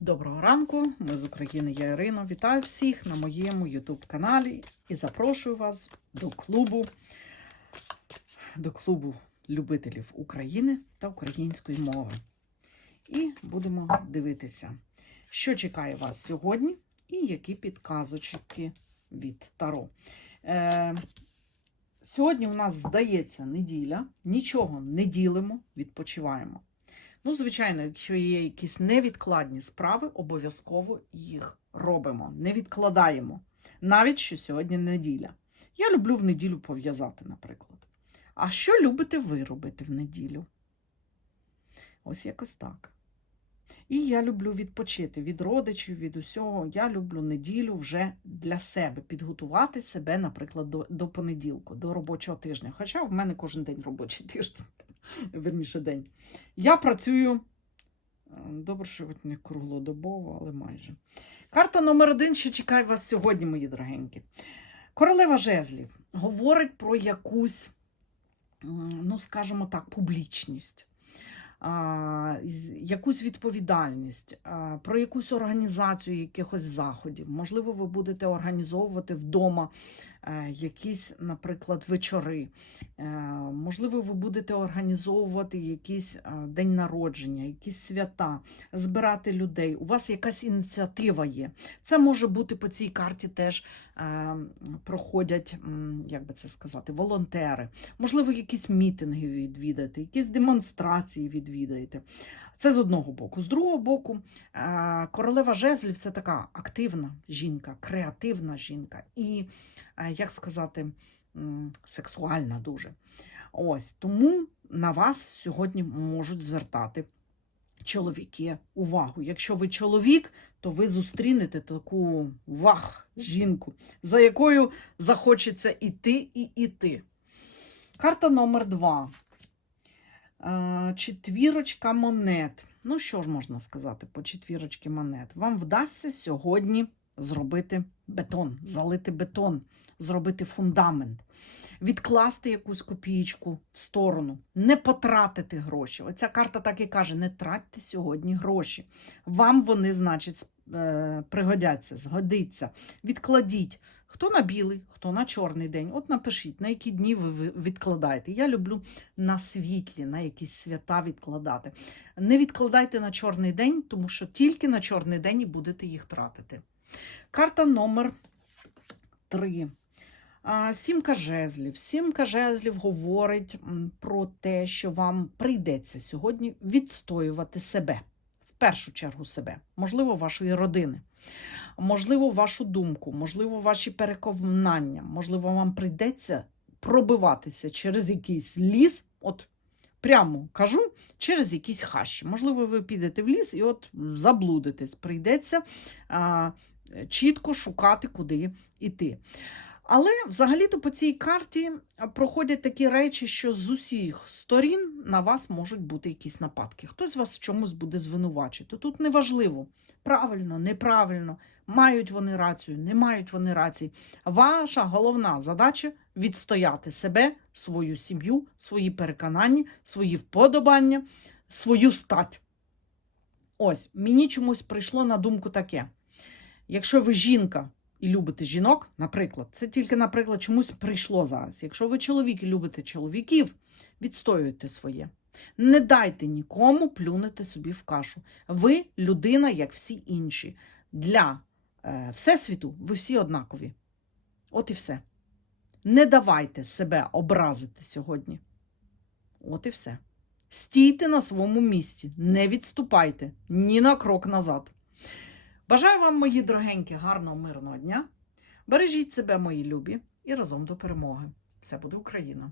Доброго ранку, ми з України, я Ірина. Вітаю всіх на моєму YouTube каналі і запрошую вас до клубу, до клубу любителів України та української мови. І будемо дивитися, що чекає вас сьогодні і які підказочки від Таро. Е, сьогодні у нас здається неділя, нічого не ділимо, відпочиваємо. Ну, звичайно, якщо є якісь невідкладні справи, обов'язково їх робимо, не відкладаємо. Навіть що сьогодні неділя. Я люблю в неділю пов'язати, наприклад. А що любите ви робити в неділю? Ось якось так. І я люблю відпочити від родичів, від усього. Я люблю неділю вже для себе, підготувати себе, наприклад, до, до понеділку, до робочого тижня. Хоча в мене кожен день робочий тиждень, верніше день. Я працюю. е, Добре, що не круглодобово, але майже. Карта номер один, що чекає вас сьогодні, мої дорогенькі. Королева жезлів говорить про якусь, ну, скажімо так, публічність, якусь відповідальність, про якусь організацію якихось заходів. Можливо, ви будете організовувати вдома якісь, наприклад, вечори. Е, Можливо, ви будете організовувати якийсь е, день народження, якісь свята, збирати людей. У вас якась ініціатива є. Це може бути по цій карті теж е, проходять, як би це сказати, волонтери. Можливо, якісь мітинги відвідаєте, якісь демонстрації відвідаєте. Це з одного боку. З другого боку, е, королева жезлів це така активна жінка, креативна жінка і, е, як сказати, сексуальна дуже. Ось тому на вас сьогодні можуть звертати чоловіки увагу. Якщо ви чоловік, то ви зустрінете таку вах жінку, за якою захочеться іти і іти. Карта номер два. Е, Четвірочка монет. Ну, що ж можна сказати по четвірочці монет? Вам вдасться сьогодні зробити бетон, залити бетон, зробити фундамент, відкласти якусь копієчку в сторону, не потратити гроші. Оця карта так і каже: не тратьте сьогодні гроші. Вам вони, значить, е, пригодяться, згодиться. Відкладіть. Хто на білий, хто на чорний день. От напишіть, на які дні ви ви відкладаєте. Я люблю на світлі, на якісь свята відкладати. Не відкладайте на чорний день, тому що тільки на чорний день і будете їх тратити. Карта номер 3. Сімка жезлів. Сімка жезлів говорить про те, що вам прийдеться сьогодні відстоювати себе. В першу чергу себе, можливо, вашої родини, можливо, вашу думку, можливо, ваші переконання, можливо, вам прийдеться пробиватися через якийсь ліс. От прямо кажу, через якісь хащі. Можливо, ви підете в ліс і от заблудитесь. Прийдеться чітко шукати, куди йти. Але взагалі-то по цій карті проходять такі речі, що з усіх сторін на вас можуть бути якісь нападки. Хтось вас в чомусь буде звинувачити. Тут неважливо, правильно, неправильно, мають вони рацію, не мають вони рації. Ваша головна задача відстояти себе, свою сім'ю, свої переконання, свої вподобання, свою стать. Ось, мені чомусь прийшло на думку таке. Якщо ви жінка і любите жінок, наприклад, це тільки, наприклад, чомусь прийшло зараз. Якщо ви чоловік і любите чоловіків, відстоюйте своє. Не дайте нікому плюнути собі в кашу. Ви людина, як всі інші. Для е, всесвіту ви всі однакові. От і все. Не давайте себе образити сьогодні. От і все. Стійте на своєму місці, не відступайте ні на крок назад. Бажаю вам, мої дорогенькі, гарного мирного дня. Бережіть себе, мої любі, і разом до перемоги. Все буде Україна!